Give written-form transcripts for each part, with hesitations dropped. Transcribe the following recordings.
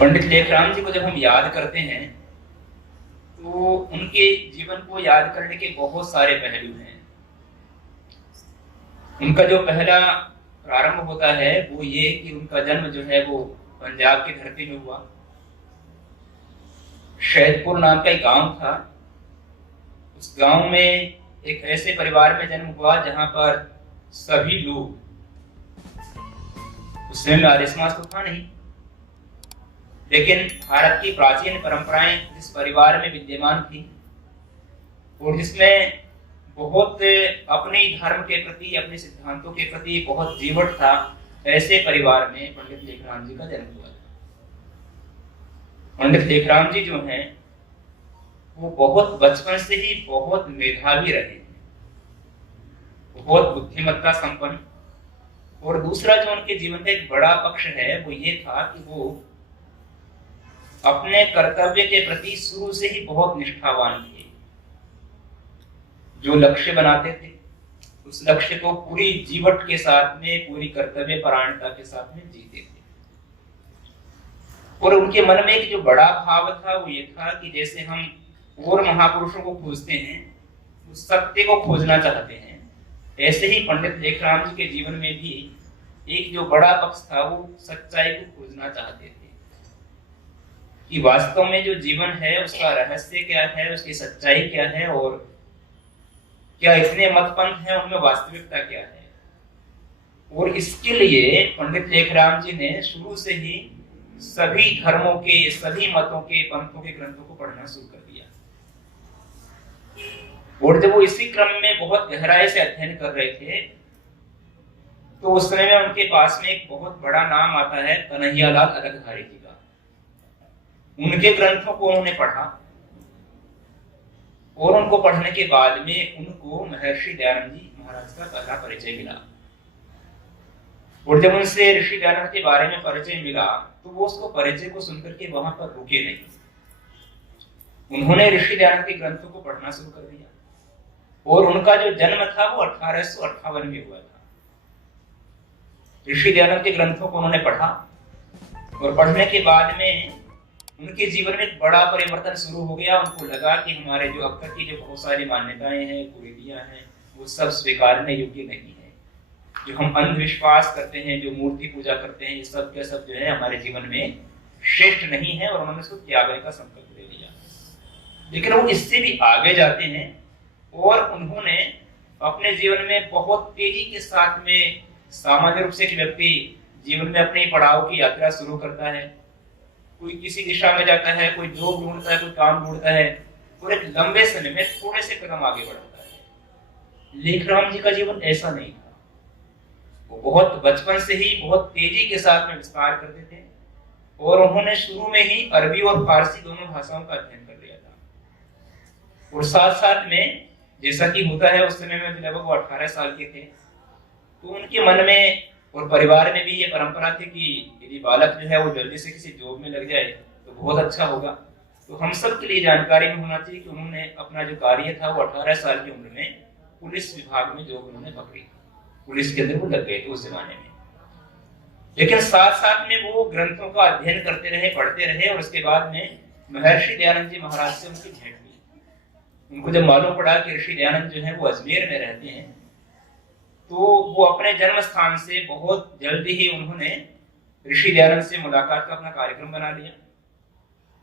पंडित लेखराम जी को जब हम याद करते हैं तो उनके जीवन को याद करने के बहुत सारे पहलू हैं। उनका जो पहला प्रारंभ होता है वो ये कि उनका जन्म जो है वो पंजाब की धरती में हुआ। शैदपुर नाम का एक गांव था। उस गांव में एक ऐसे परिवार में जन्म हुआ जहां पर सभी लोग, उस समय में आर्य समाज तो था नहीं, लेकिन भारत की प्राचीन परंपराएं जिस परिवार में विद्यमान थी और जिसमें बहुत अपने धर्म के प्रति, अपने सिद्धांतों के प्रति बहुत जीवट था, ऐसे परिवार में पंडित लेखराम जी का जन्म हुआ था। पंडित लेखराम जी जो हैं वो बहुत बचपन से ही बहुत मेधावी रहे, बहुत बुद्धिमत्ता संपन्न। और दूसरा जो उनके जीवन का एक बड़ा पक्ष है वो ये था कि वो अपने कर्तव्य के प्रति शुरू से ही बहुत निष्ठावान थे। जो लक्ष्य बनाते थे उस लक्ष्य को पूरी जीवट के साथ में, पूरी कर्तव्य परायणता के साथ में जीते थे। और उनके मन में एक जो बड़ा भाव था वो ये था कि जैसे हम और महापुरुषों को खोजते हैं, उस सत्य को खोजना चाहते हैं, ऐसे ही पंडित लेखराम जी के जीवन में भी एक जो बड़ा पक्ष था वो सच्चाई को खोजना चाहते थे कि वास्तव में जो जीवन है उसका रहस्य क्या है, उसकी सच्चाई क्या है और क्या इतने मतपंथ हैं उनमें वास्तविकता क्या है। और इसके लिए पंडित लेखराम जी ने शुरू से ही सभी धर्मों के, सभी मतों के, पंथों के ग्रंथों को पढ़ना शुरू कर दिया। और जब वो इसी क्रम में बहुत गहराई से अध्ययन कर रहे थे तो उस समय में उनके पास में एक बहुत बड़ा नाम आता है कन्हैयालाल अलगधारी जी का। उनके ग्रंथों को उन्होंने पढ़ा और उनको पढ़ने के बाद में उनको महर्षि दयानंद जी महाराज का पहला परिचय मिला। और जब उनसे ऋषि दयानंद के बारे में परिचय मिला तो वो उसको परिचय को सुनकर के वहां पर रुके नहीं। उन्होंने ऋषि दयानंद के ग्रंथों को पढ़ना शुरू कर दिया। और उनका जो जन्म था वो 1858 में हुआ था। ऋषि दयानंद के ग्रंथों को उन्होंने पढ़ा और पढ़ने के बाद में उनके जीवन में एक बड़ा परिवर्तन शुरू हो गया। उनको लगा कि हमारे जो अब तक की जो बहुत सारी मान्यताएं हैं, कुरीतियां हैं, वो सब स्वीकारने योग्य नहीं है। जो हम अंधविश्वास करते हैं, जो मूर्ति पूजा करते हैं, ये सब के सब जो है हमारे जीवन में श्रेष्ठ नहीं है और उन्होंने उसको त्यागने का संकल्प ले लिया। लेकिन वो इससे भी आगे जाते हैं और उन्होंने अपने जीवन में बहुत तेजी के साथ में, सामान्य रूप से एक व्यक्ति जीवन में अपनी पड़ाव की यात्रा शुरू करता है, कोई किसी दिशा में जाता है, कोई जॉब ढूंढता है, कोई काम ढूंढता है और एक लंबे समय में थोड़े से कदम आगे बढ़ता है। लेखराम जी का जीवन ऐसा नहीं था। वो बहुत बचपन से ही बहुत तेजी के साथ में विस्तार करते थे और उन्होंने शुरू में ही अरबी और फारसी दोनों भाषाओं का अध्ययन कर लिया था। और साथ साथ में जैसा कि होता है उस समय में लगभग वो 18 साल के थे तो उनके मन में और परिवार में भी ये परंपरा थी कि यदि बालक जो है वो जल्दी से किसी जॉब में लग जाए तो बहुत अच्छा होगा। तो हम सब के लिए जानकारी में होना चाहिए कि उन्होंने अपना जो कार्य था वो 18 साल की उम्र में पुलिस विभाग में जॉब उन्होंने पकड़ी। पुलिस के अंदर वो लग गए थे उस जमाने में। लेकिन साथ साथ में वो ग्रंथों का अध्ययन करते रहे, पढ़ते रहे और उसके बाद में महर्षि दयानंद जी महाराज से उनकी भेंट हुई। उनको जब मालूम पड़ा कि ऋषि दयानंद जो है वो अजमेर में रहते हैं तो वो अपने जन्म स्थान से बहुत जल्दी ही उन्होंने ऋषि दयानंद से मुलाकात का अपना कार्यक्रम बना लिया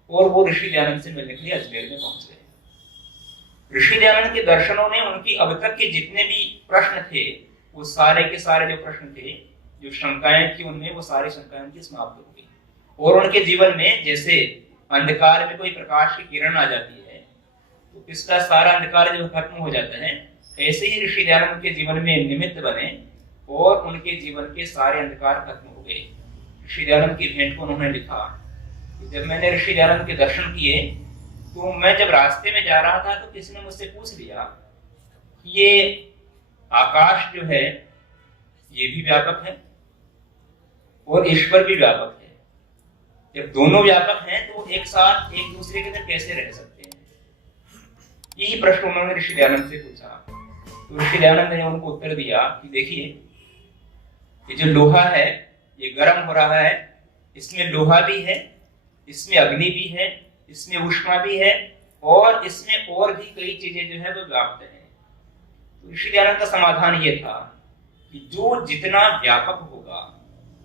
और वो ऋषि दयानंद से मिलने के लिए अजमेर में पहुंच गए। ऋषि दयानंद के दर्शनों ने उनकी अब तक के जितने भी प्रश्न थे वो सारे के सारे जो प्रश्न थे, जो शंकाएं थी, उनमें वो सारी शंकाएं उनकी समाप्त हो गई और उनके जीवन में जैसे अंधकार में कोई प्रकाश की किरण आ जाती है तो इसका सारा अंधकार जो खत्म हो जाता है, ऐसे ही ऋषि दयानंद के जीवन में निमित्त बने और उनके जीवन के सारे अंधकार खत्म हो गए। ऋषि दयानंद की भेंट को उन्होंने लिखा कि जब मैंने ऋषि दयानंद के दर्शन किए तो मैं जब रास्ते में जा रहा था तो किसी ने मुझसे पूछ लिया कि ये आकाश जो है ये भी व्यापक है और ईश्वर भी व्यापक है। जब दोनों व्यापक हैं तो एक साथ एक दूसरे के अंदर कैसे रह सकते हैं? यही प्रश्न उन्होंने ऋषि दयानंद से पूछा। तो ऋषि दयानंद ने उनको उत्तर दिया कि देखिए, ये जो लोहा है ये गर्म हो रहा है, इसमें लोहा भी है इसमें अग्नि भी है, इसमें ऊष्मा भी है, और इसमें और भी कई चीजें जो है वो व्याप्त है। तो ऋषि दयानंद का समाधान ये था कि जो जितना व्यापक होगा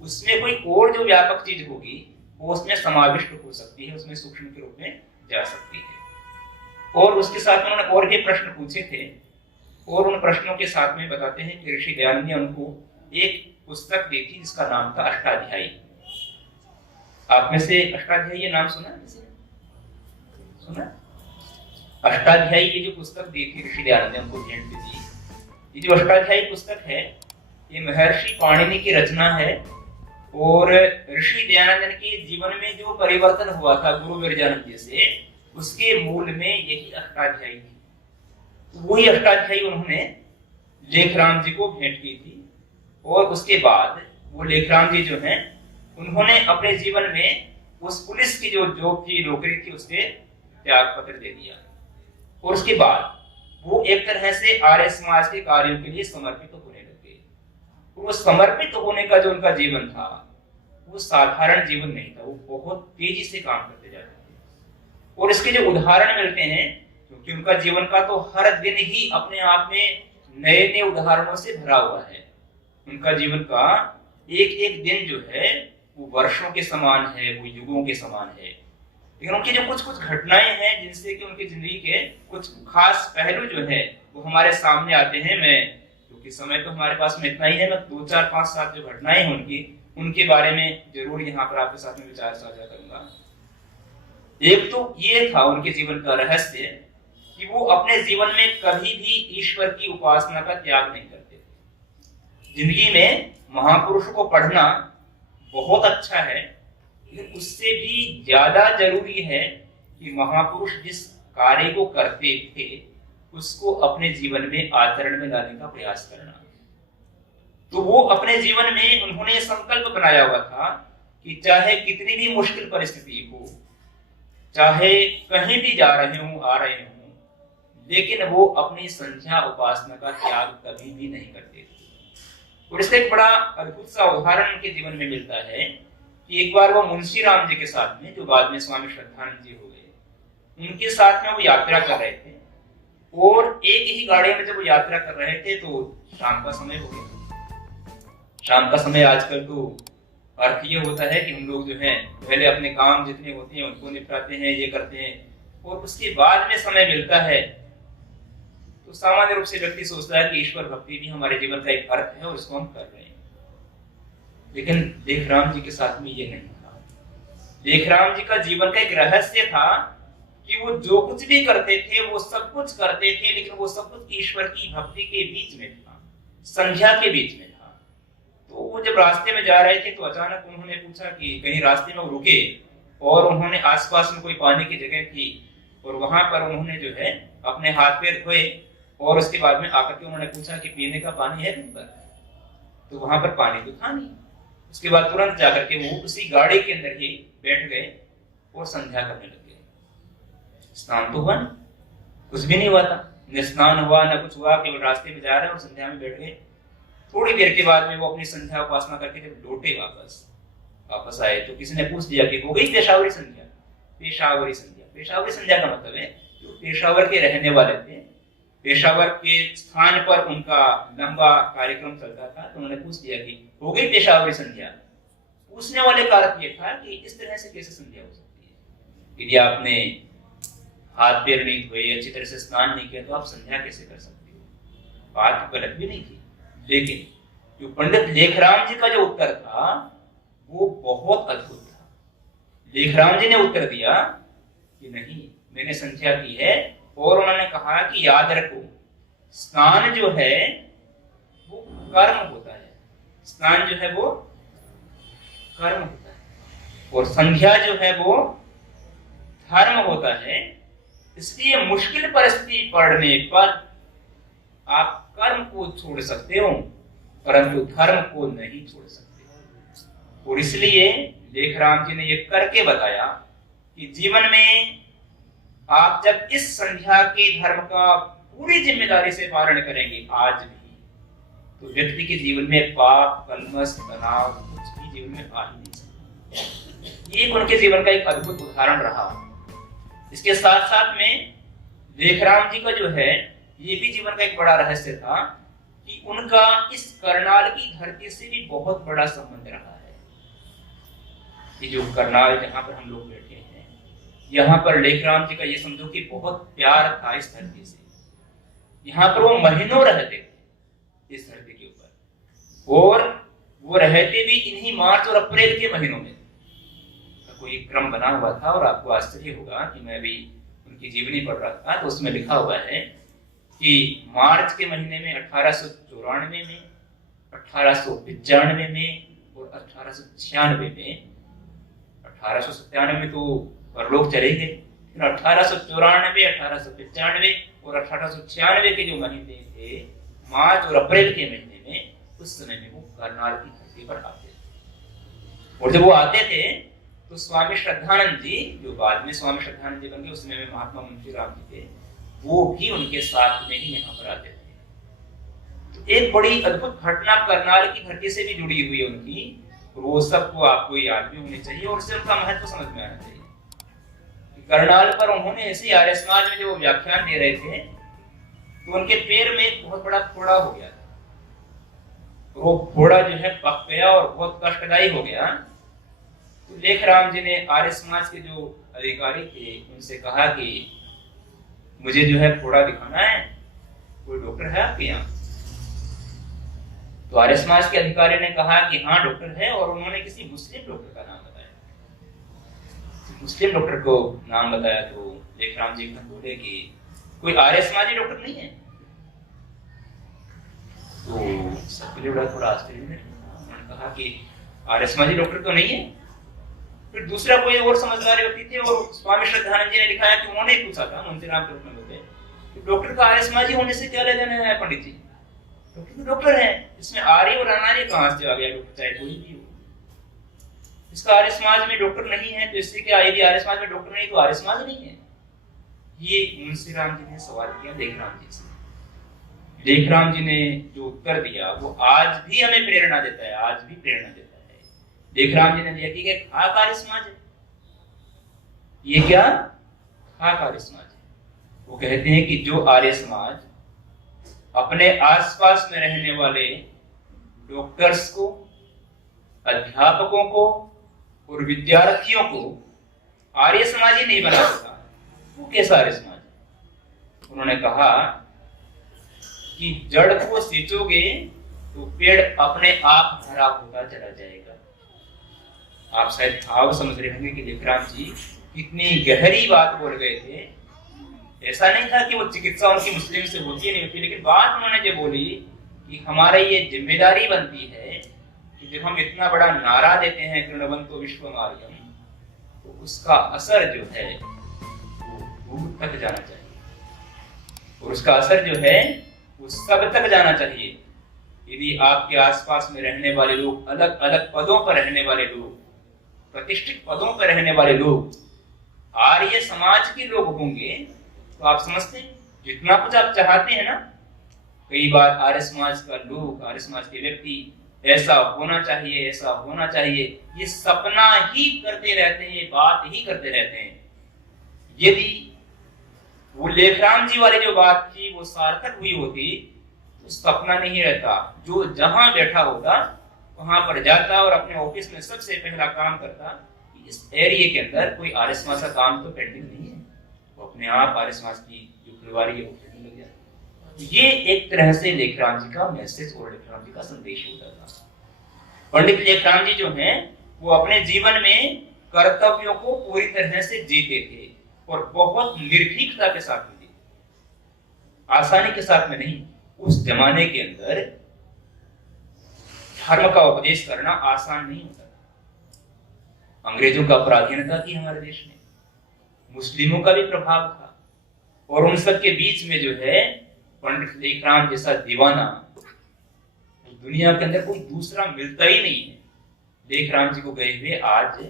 उसमें कोई और जो व्यापक चीज होगी वो उसमें समाविष्ट हो सकती है, उसमें सूक्ष्म के रूप में जा सकती है। और उसके साथ उन्होंने और भी प्रश्न पूछे थे, और उन प्रश्नों के साथ में बताते हैं कि ऋषि दयानंद ने उनको एक पुस्तक दी थी जिसका नाम था अष्टाध्यायी। आप में से अष्टाध्यायी ये नाम सुना? सुना? अष्टाध्यायी ये जो पुस्तक दी थी ऋषि दयानंद ने उनको भेंट दी, ये जो अष्टाध्यायी पुस्तक है ये महर्षि पाणिनि की रचना है, और ऋषि दयानंद के जीवन में जो परिवर्तन हुआ था गुरु विरजानंद जी से, उसके मूल में यही अष्टाध्यायी थी। तो वही अष्टाध्यायी उन्होंने लेखराम जी को भेंट की थी, और उसके बाद वो लेखराम जी जो हैं उन्होंने अपने जीवन में उस पुलिस की जो जॉब थी, नौकरी थी, उसके त्याग पत्र दे दिया, और उसके बाद वो एक तरह से आर्य समाज के कार्यों के लिए समर्पित होने लगे। वो समर्पित होने का जो उनका जीवन था वो साधारण जीवन नहीं था, वो बहुत तेजी से काम करते जाते थे। और इसके जो उदाहरण मिलते हैं, क्योंकि उनका जीवन का तो हर दिन ही अपने आप में नए नए उदाहरणों से भरा हुआ है। उनका जीवन का एक एक दिन जो है वो वर्षों के समान है, वो युगों के समान है। लेकिन उनकी जो कुछ कुछ घटनाएं हैं जिनसे कि उनकी जिंदगी के कुछ खास पहलू जो है वो हमारे सामने आते हैं। मैं क्योंकि समय तो हमारे पास में इतना ही है, मैं 2 4 5 7 जो घटनाएं हैं उनके बारे में जरूर यहाँ पर आपके साथ में विचार साझा करूंगा। एक तो ये था उनके जीवन का रहस्य कि वो अपने जीवन में कभी भी ईश्वर की उपासना का त्याग नहीं करते थे। जिंदगी में महापुरुषों को पढ़ना बहुत अच्छा है, लेकिन उससे भी ज्यादा जरूरी है कि महापुरुष जिस कार्य को करते थे उसको अपने जीवन में आचरण में लाने का प्रयास करना। तो वो अपने जीवन में उन्होंने संकल्प बनाया हुआ था कि चाहे कितनी भी मुश्किल परिस्थिति हो, चाहे कहीं भी जा रहे हो, आ रहे हो, लेकिन वो अपनी संध्या उपासना का त्याग कभी भी नहीं करते थे। और इसका एक बड़ा अद्भुत सा उदाहरण उनके जीवन में मिलता है कि एक बार वो मुंशी राम जी के साथ में, जो बाद में स्वामी श्रद्धानंद जी हो गए, उनके साथ में वो यात्रा कर रहे थे, और एक ही गाड़ी में जब वो यात्रा कर रहे थे तो शाम का समय हो गया। शाम का समय आजकल तो अर्थ ये होता है कि हम लोग जो है पहले अपने काम जितने होते हैं उनको निपटाते हैं, ये करते हैं, और उसके बाद में समय मिलता है तो सामान्य रूप से व्यक्ति सोचता है कि ईश्वर भक्ति भी हमारे जीवन का एक अर्थ है और इसको हम कर रहे हैं। लेकिन लेखराम जी के साथ में ये नहीं था। लेखराम जी का जीवन का एक रहस्य था कि वो जो कुछ भी करते थे वो सब कुछ करते थे, लेकिन वो सब कुछ ईश्वर की भक्ति के बीच में था, संध्या के बीच में था। तो वो जब रास्ते में जा रहे थे तो अचानक उन्होंने पूछा कि कहीं रास्ते में वो रुके, और उन्होंने आसपास में कोई पानी की जगह थी, और वहां पर उन्होंने जो है अपने हाथ पैर धोए, और उसके बाद में आकर के उन्होंने पूछा कि पीने का पानी है कहीं पर? तो वहां पर पानी तो था नहीं। उसके बाद तुरंत जाकर के वो उसी गाड़ी के अंदर ही बैठ गए और संध्या करने लगे। स्नान तो हुआ नहीं, कुछ भी नहीं हुआ था, न स्नान हुआ न कुछ हुआ, केवल रास्ते में जा रहे हैं और संध्या में बैठ गए। थोड़ी देर के बाद में वो अपनी संध्या उपासना करके जब लौटे वापस आए तो किसी ने पूछ दिया कि हो गई पेशावरी संध्या? पेशावरी संध्या, पेशावरी संध्या का मतलब है जो पेशावर के रहने वाले थे, पेशावर के स्थान पर उनका लंबा कार्यक्रम चलता था, तो उन्होंने पूछ दिया कि हो गई पेशावरी संध्या? पूछने वाले का अर्थ ये था कि इस तरह से कैसे संध्या हो सकती है? यदि आपने हाथ पैर नहीं धोए, अच्छी तरह से स्नान नहीं किया, तो आप संध्या कैसे कर सकते हो? बात गलत भी नहीं थी, लेकिन जो पंडित लेखराम जी का जो उत्तर था वो बहुत अद्भुत था। लेखराम जी ने उत्तर दिया कि नहीं, मैंने संध्या की है, और उन्होंने कहा कि याद रखो, स्नान जो है वो कर्म होता है, स्नान जो है वो कर्म होता है, और संध्या जो है वो धर्म होता है। इसलिए मुश्किल परिस्थिति पड़ने पर आप कर्म को छोड़ सकते हो, परंतु धर्म को नहीं छोड़ सकते। और इसलिए लेखराम जी ने ये करके बताया कि जीवन में आप जब इस संध्या के धर्म का पूरी जिम्मेदारी से पालन करेंगे आज भी, तो व्यक्ति के जीवन में पाप, कलमश, तनाव कुछ भी जीवन में आ ही नहीं सकता। ये उनके जीवन का एक अद्भुत उदाहरण रहा। इसके साथ साथ में लेखराम जी का जो है ये भी जीवन का एक बड़ा रहस्य था कि उनका इस करनाल की धरती से भी बहुत बड़ा संबंध रहा है। ये जो करनाल जहाँ पर हम लोग बैठे हैं, यहाँ पर लेखराम जी का ये समझो कि बहुत प्यार था इस धरती से। यहाँ पर वो महीनों रहते थे इस धरती के ऊपर, और वो रहते भी इन्हीं मार्च और अप्रैल के महीनों में। कोई क्रम बना हुआ था और आपको आश्चर्य होगा कि मैं भी उनकी जीवनी पढ़ रहा था तो उसमें लिखा हुआ है कि मार्च के महीने में 1894 में, 1895 में और 1896 में, 1897 में तो परलोक चले गए, फिर 1894, 1895 और 1896 के जो महीने थे मार्च और अप्रैल के महीने में, उस समय में वो करनाल की धरती पर आते थे। और जब वो आते थे तो स्वामी श्रद्धानंद जी, जो बाद में स्वामी श्रद्धानंद जी बन गए, उस समय में महात्मा मुंशी राम जी थे, वो भी उनके साथ में ही यहाँ पर आते थे। तो एक बड़ी अद्भुत घटना करनाल की धरती से भी जुड़ी हुई है उनकी, वो सबको आपको याद भी होनी चाहिए और उससे उनका महत्व समझ में आना चाहिए। करनाल पर उन्होंने ऐसे आर्य समाज में जो व्याख्यान दे रहे थे तो उनके पैर में एक बहुत बड़ा फोड़ा हो गया था। वो फोड़ा जो है पक गया और बहुत कष्टदायी हो गया। तो लेखराम जी ने आर्य समाज के जो अधिकारी थे उनसे कहा कि मुझे जो है फोड़ा दिखाना है, कोई डॉक्टर है आपके यहाँ? तो आर्य समाज के अधिकारी ने कहा कि हाँ डॉक्टर है, और उन्होंने किसी मुस्लिम डॉक्टर का नाम बताया। मुस्लिम डॉक्टर को नाम बताया तो लेखराम जी बोले कि कोई आर्य समाजी डॉक्टर नहीं है? तो सबके लिए थोड़ा आश्चर्य है। उन्होंने कहा कि आर्य समाजी डॉक्टर तो नहीं है। फिर दूसरा कोई और समझदार व्यक्ति थे और स्वामी श्रद्धानंद जी ने लिखा है कि उन्होंने पूछा था मुंशी राम के होते कि डॉक्टर का आर्य समाजी होने से क्या ले जाना है पंडित जी? डॉक्टर तो डॉक्टर है, इसमें आर्य और अनार्य कहां से आ गया? डॉक्टर चाहे कोई भी हो, इसका आर्य समाज में डॉक्टर नहीं है तो इससे क्या? यदि आर्य समाज में डॉक्टर नहीं तो आर्य समाज नहीं है। ये मुंशी राम जी ने सवाल किया लेखराम जी से। लेखराम जी ने जो उत्तर दिया वो आज भी हमें प्रेरणा देता है, आज भी प्रेरणा देता है। लेखराम जी ने दिया कि खाक आर्य समाज है। ये क्या? खाक आर्य समाज है। वो कहते हैं कि जो आर्य समाज अपने आसपास में रहने वाले डॉक्टर्स को, अध्यापकों को और विद्यार्थियों को आर्य समाज ही नहीं बना सकता, वो कैसा आर्य समाज है? उन्होंने कहा कि जड़ को सींचोगे तो पेड़ अपने आप हरा होता चला जाएगा। आप शायद भाव समझ रहे होंगे कि लेखराम जी कितनी गहरी बात बोल गए थे। ऐसा नहीं था कि वो चिकित्सा उनकी मुस्लिम से होती है नहीं होती, लेकिन बात उन्होंने जो बोली कि हमारी ये जिम्मेदारी बनती है कि जब हम इतना बड़ा नारा देते हैं कृणवंतो विश्वमार्यम, तो उसका असर जो है वो दूर तक जाना चाहिए, और उसका असर जो है वो सब तक जाना चाहिए। यदि आपके आसपास में रहने वाले लोग, अलग अलग पदों पर रहने वाले लोग, प्रतिष्ठित पदों पर रहने वाले लोग आर्य समाज के लोग होंगे तो आप समझते हैं जितना कुछ आप चाहते हैं ना, कई बार आर्य समाज का लोग, आर्य समाज के व्यक्ति ऐसा होना चाहिए, ऐसा होना चाहिए, ये सपना ही करते रहते हैं, बात ही करते रहते हैं। यदि वो लेखराम जी वाली जो बात थी वो सार्थक हुई होती तो सपना नहीं रहता। जो जहां बैठा होता वहां पर जाता और अपने ऑफिस में सबसे पहला काम करता कि इस एरिया के अंदर कोई आर्य समाज का काम तो पेंडिंग नहीं है, वो अपने आप आर्य समाज की जो फुलवारी है वो फैलने लग जाती। ये एक तरह से लेखराम जी का मैसेज और लेखराम जी का संदेश होता था। पंडित लेखराम जी जो हैं वो अपने जीवन में कर्तव्यों को पूरी तरह से जीते थे और बहुत निर्भीकता के साथ में जीते, आसानी के साथ में नहीं। उस जमाने के अंदर धर्म का उपदेश करना आसान नहीं होता था। अंग्रेजों का पराधीनता थी हमारे देश में, मुस्लिमों का भी प्रभाव था, और उन सब के बीच में जो है पंडित लेखराम जैसा दीवाना दुनिया के अंदर कोई दूसरा मिलता ही नहीं है। लेखराम जी को गए हुए आज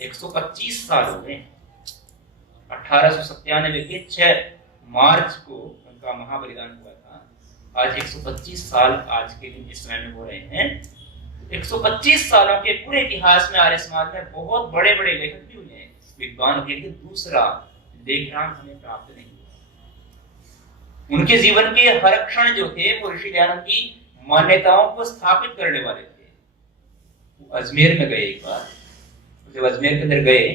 125 साल हो गए। 1897 के 6 मार्च को उनका महाबलिदान हुआ था। आज 125 साल आज के दिन इस समय में हो रहे हैं। 125 सालों के पूरे इतिहास में आर्य समाज में बहुत बड़े बड़े लेखक भी हुए हैं, विद्वान हुए, लेकिन दूसरा लेखराम हमें प्राप्त नहीं हुआ। उनके जीवन के हर क्षण जो थे वो ऋषि दयानंद की मान्यताओं को स्थापित करने वाले थे। वो अजमेर में गए एक बार, जब अजमेर के अंदर गए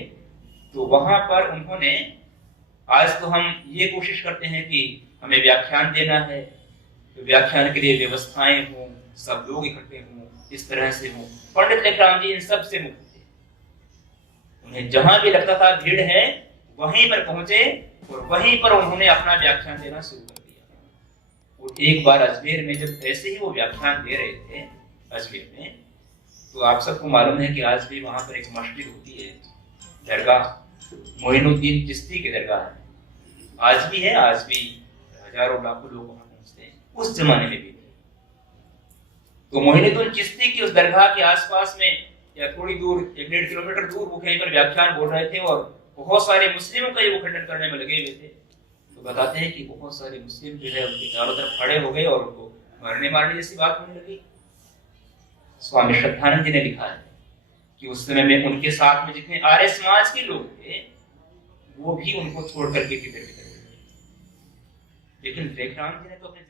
तो वहां पर उन्होंने, आज तो हम ये कोशिश करते हैं कि हमें व्याख्यान देना है तो व्याख्यान के लिए व्यवस्थाएं हों, सब लोग इकट्ठे हों, इस तरह से हों। पंडित लेखराम जी इन सब से मुक्त थे। उन्हें जहां भी लगता था भीड़ है वहीं पर पहुंचे और वहीं पर उन्होंने अपना व्याख्यान देना शुरू कर दिया। वो एक बार अजमेर में जब ऐसे ही वो व्याख्यान दे रहे थे अजमेर में, तो आप सबको मालूम है कि आज भी वहां पर एक मस्जिद होती है, दरगाह मोइनुद्दीन चिश्ती की दरगाह है, आज भी है, आज भी हजारों लाखों लोग वहां पहुंचते हैं, उस जमाने में भी थे। तो मोइनुद्दीन चिश्ती की उस दरगाह के आसपास में या थोड़ी दूर 1-1.5 किलोमीटर दूर वो कहीं पर व्याख्यान बोल रहे थे और बहुत सारे मुस्लिमों का वो खंडन करने में लगे हुए थे। तो बताते हैं कि बहुत सारे मुस्लिम जो है उनके चारों तरफ खड़े हो गए और उनको मरने मारने जैसी बात होने लगी। स्वामी श्रद्धानंद जी ने लिखा है कि उस समय में उनके साथ में जितने आर्य समाज के लोग थे वो भी उनको छोड़ करके किधर किधर, लेकिन लेखराम जी ने तो अपने